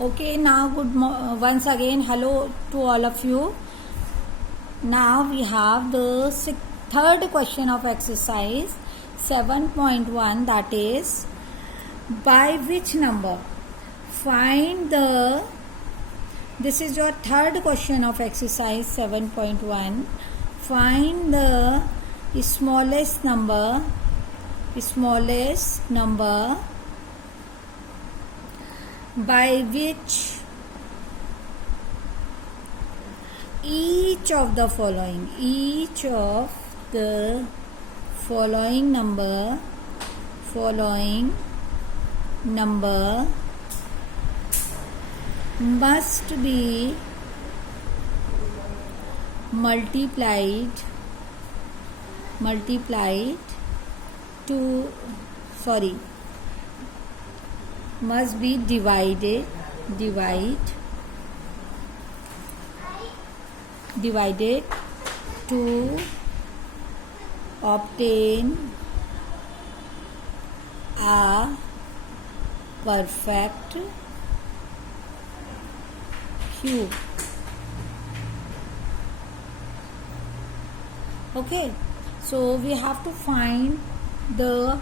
Okay, now once again hello to all of you. Now we have the third question of exercise 7.1, that is, by which number find the, this is your third question of exercise 7.1, find the smallest number by which each of the following number must be multiplied to must be divided to obtain a perfect cube. Okay, so we have to find the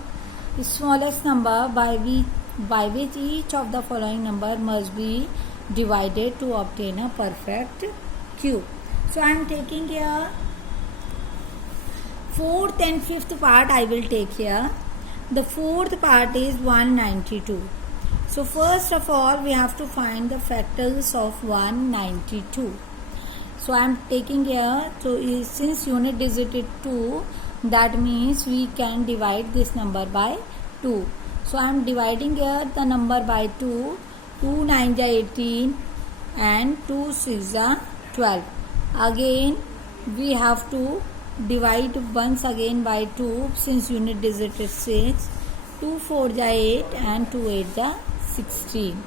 smallest number by which each of the following number must be divided to obtain a perfect cube. So I am taking here fourth and fifth part. I will take here. The fourth part is 192. So first of all, we have to find the factors of 192. So I am taking here, so since unit digit is 2, that means we can divide this number by 2. So I am dividing here the number by 2. 2 9 18 and 2 6 12. Again we have to divide once again by 2 since unit digit is 6. 2 4 8 and 2 8 16.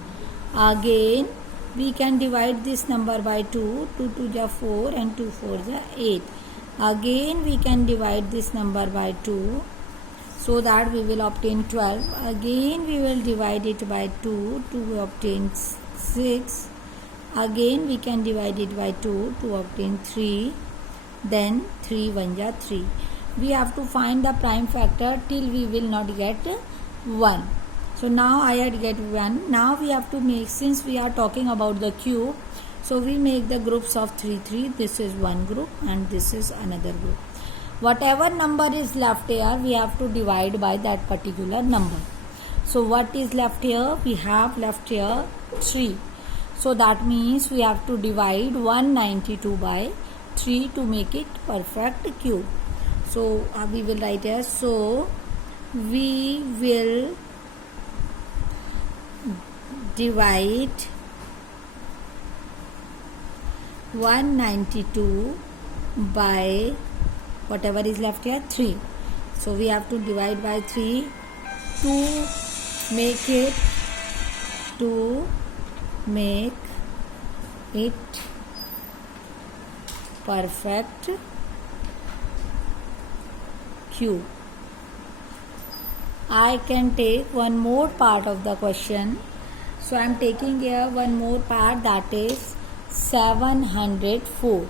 Again we can divide this number by 2. 2 2 4 and 2 4 8. Again we can divide this number by 2, so that we will obtain 12. Again we will divide it by 2 to obtain 6. Again we can divide it by 2 to obtain 3. Then 3 1 3. We have to find the prime factor till we will not get 1. So now I had get 1. Now we have to make, since we are talking about the cube, so we make the groups of 3 3. This is one group and this is another group. Whatever number is left here, we have to divide by that particular number. So what is left here? We have left here 3. So that means we have to divide 192 by 3 to make it perfect cube. So we will write here. So we will divide 192 by whatever is left here, 3. So we have to divide by 3 to make it perfect cube. I can take one more part of the question. So I am taking here one more part, that is 704.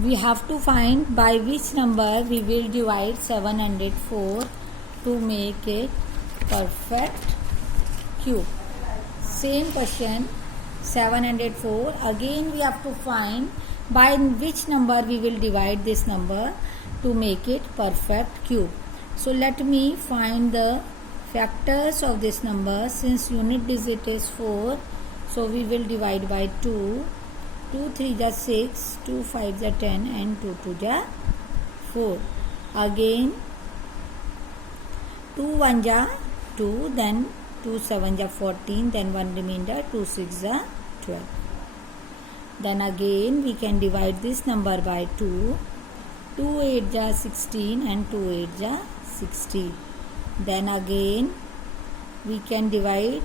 We have to find by which number we will divide 704 to make it perfect cube. Same question, 704. Again we have to find by which number we will divide this number to make it perfect cube. So let me find the factors of this number. Since unit digit is 4, so we will divide by 2. 2 3 6, 2 5 10 and 2 2 4. Again 2 1 2, then 2 7 14, then 1 remainder, 2 6 12. Then again we can divide this number by 2. 2 8 16 and 2 8 16. Then again we can divide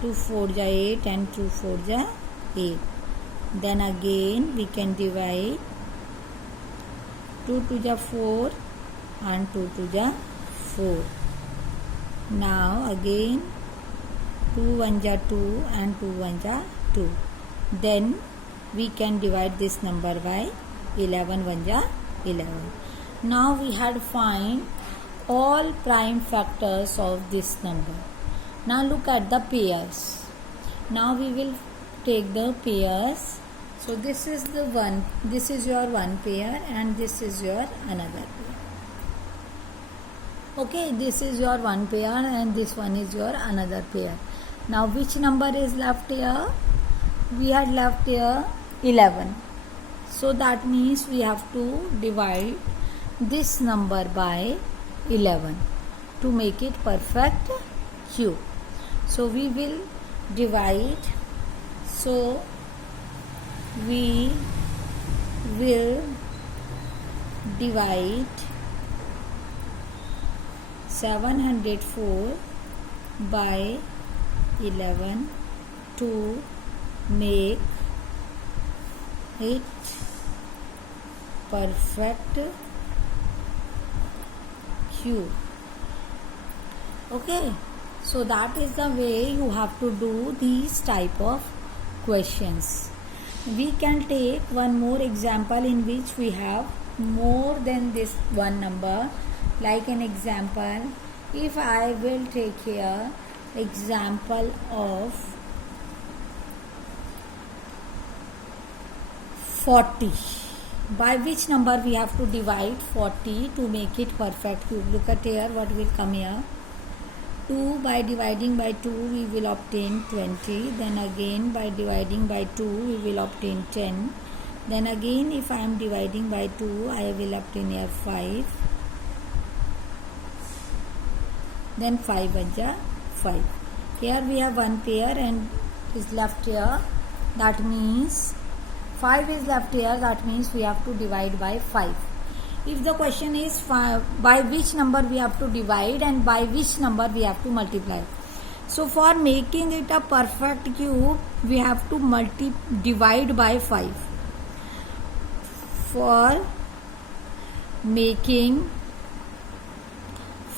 2 4 8 and 2 4 8. Then again we can divide 2 2 4 and 2 2 4. Now again 2 1 ja 2 and 2 1 ja 2. Then we can divide this number by 11 1 ja 11. Now we had to find all prime factors of this number. Now look at the pairs. Now we will take the pairs. So this is the one, this is your one pair and this is your another pair. Okay, this is your one pair and this one is your another pair. Now which number is left here? We had left here 11. So that means we have to divide this number by 11 to make it perfect cube. So we will divide. So we will divide 704 by 11 to make it perfect cube. Okay, so that is the way you have to do these type of questions. We can take one more example in which we have more than this one number. Like an example, if I will take here example of 40. By which number we have to divide 40 to make it perfect cube? Look at here what will come here. 2 by dividing by 2 we will obtain 20. Then again by dividing by 2 we will obtain 10. Then again if I am dividing by 2 I will obtain here 5. Then 5 vaja 5. Here we have one pair and is left here. That means 5 is left here. That means we have to divide by 5. If the question is by which number we have to divide and by which number we have to multiply. So for making it a perfect cube, we have to divide by 5. For making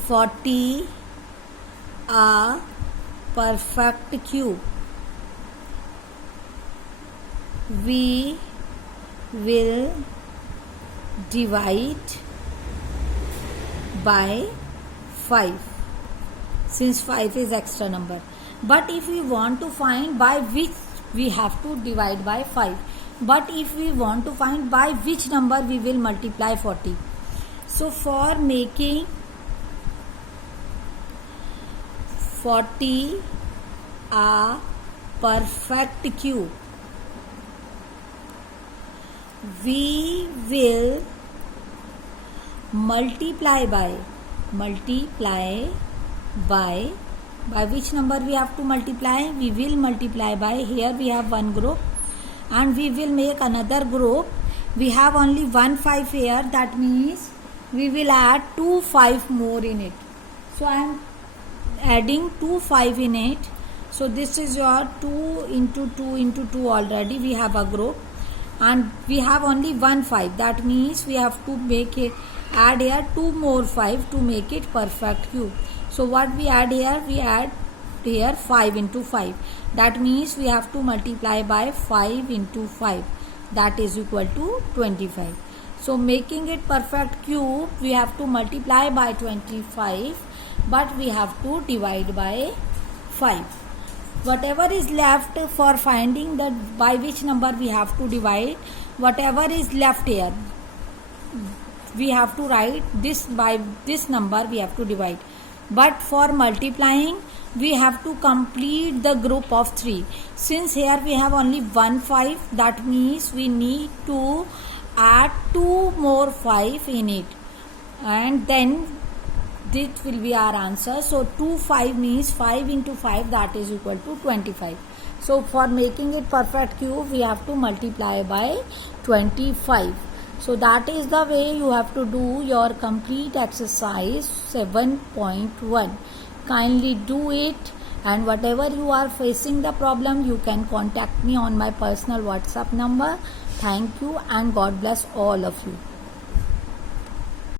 40 a perfect cube, we will divide by 5 since 5 is extra number. But if we want to find by which, we have to divide by 5. But if we want to find by which number we will multiply 40. So for making 40 a perfect cube, we will multiply by which number we have to multiply? We will multiply by, here we have one group and we will make another group. We have only 1 5 here, that means we will add 2 5 more in it. So I am adding 2 5 in it. So this is your 2 into 2 into 2 already we have a group. And we have only 1 5. That means we have to make it, add here 2 more 5 to make it perfect cube. So what we add here? We add here 5 into 5. That means we have to multiply by 5 into 5. That is equal to 25. So making it perfect cube, we have to multiply by 25. But we have to divide by 5. Whatever is left for finding that by which number we have to divide, whatever is left here, we have to write this by this number we have to divide. But for multiplying, we have to complete the group of 3. Since here we have only 1 5, that means we need to add 2 more 5 in it. And then this will be our answer. So 2 5 means 5 into 5, that is equal to 25. So for making it perfect cube, we have to multiply by 25. So that is the way you have to do your complete exercise 7.1. Kindly do it, and whatever you are facing the problem, you can contact me on my personal WhatsApp number. Thank you and God bless all of you.